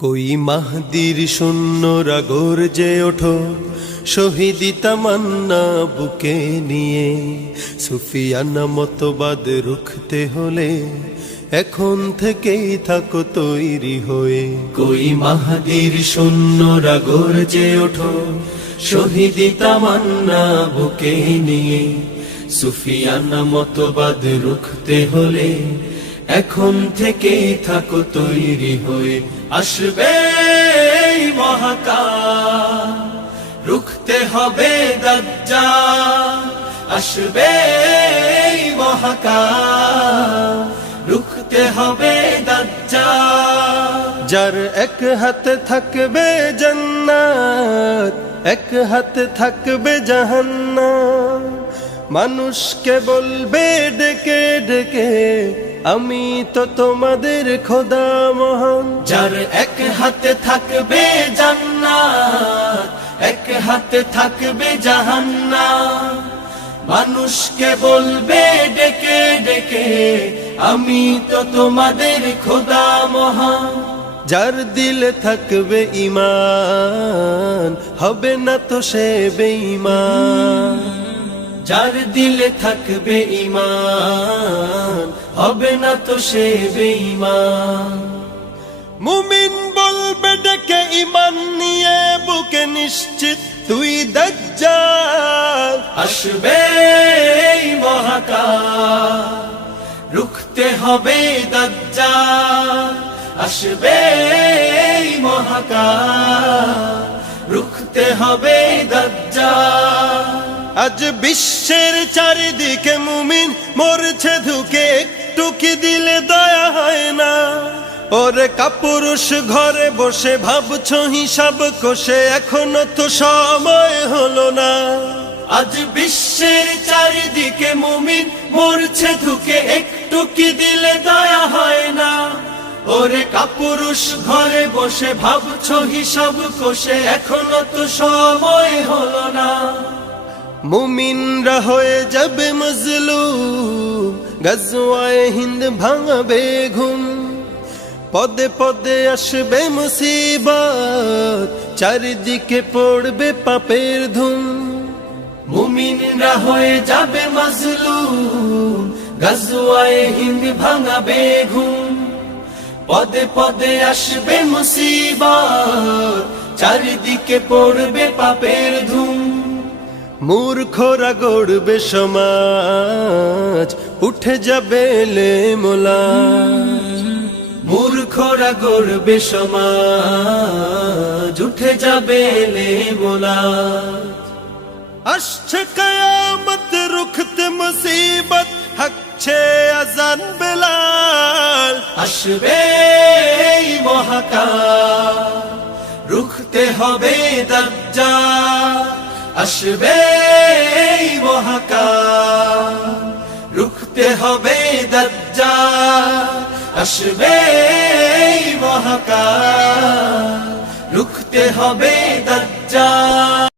কই মাহদির শূন্যরা গর্জে ওঠো, শহীদি তামান্না বুকে নিয়ে। সুফিয়ানা মতবাদ রুখতে হলে এখন থেকেই থাকো তৈরি হয়ে। কই মাহদির শূন্যরা গর্জে ওঠো, শহীদি তামান্না বুকে নিয়ে। সুফিয়ানা মতবাদ রুখতে হলে এখন থেকে থাকো তৈরি হয়ে। আসবে এই মহাকাল, রুখতে হবে দাজ্জাল। আসবে এই মহাকাল, রুখতে হবে দাজ্জাল। যার এক হাতে থাকবে জান্নাত, এক হাতে থাকবে জাহান্নাম। মানুষকে বলবে ডেকে ডেকে, আমি তো তোমাদের খোদা মহান। যার এক হাতে থাকবে জান্নাত, এক হাতে থাকবে জাহান্নাম। মানুষকে বলবে ডেকে ডেকে, আমি তো তোমাদের খোদা মহান। যার দিলে থাকবে ঈমান, হবে না তো সে বেঈমান। যার দিলে থাকবে ঈমান, হবে না তো সে বেঈমান। মুমিন বলবে ডেকে ঈমান নিয়ে বুকে, নিশ্চিত তুই দাজ্জাল। আসবে এই মহাকাল, রুখতে হবে দাজ্জাল। আসবে এই মহাকাল, রুখতে হবে দাজ্জাল। আজ বিশ্বের চারিদিকে মুমিন মরছে ধুকে, একটু কি দিলে দয়া হয় না? ওরে কাপুরুষ ঘরে বসে ভাবছো হিসাব কষে, এখনো তো সময় হলো না। আজ বিশ্বের চারিদিকে মুমিন মরছে ধুকে, একটু কি দিলে দয়া হয় না? ওরে কাপুরুষ ঘরে বসে ভাবছো হিসাব কষে, এখনো তো সময় হলো না। মুমিনরা হয়ে যাবে মজলুম, গজওয়ায়ে হিন্দ ভাঙাবে ঘুম। পদে পদে আসবে মুসিবত, চারিদিকে পড়বে পাপের ধুম। মুমিনরা হয়ে যাবে মজলুম, গজওয়ায়ে হিন্দ ভাঙাবে ঘুম। পদে পদে আসবে মুসিবত, চারিদিকে পড়বে পাপের ধুম। মূর্খরা গড়বে সমাজ, উঠে যাবে লেমোলা। মূর্খরা গড়বে সমাজ, উঠে যাবে লেমোলা। আসছে কিয়ামত, রুখতে মুসিবত, হাঁকছে আজান বেলাল। আসবে এই মহাকাল, রুখতে হবে দাজ্জাল। আসবে এই মহাকাল, রুখতে হবে দাজ্জাল। আসবে এই মহাকাল, রুখতে হবে দাজ্জাল।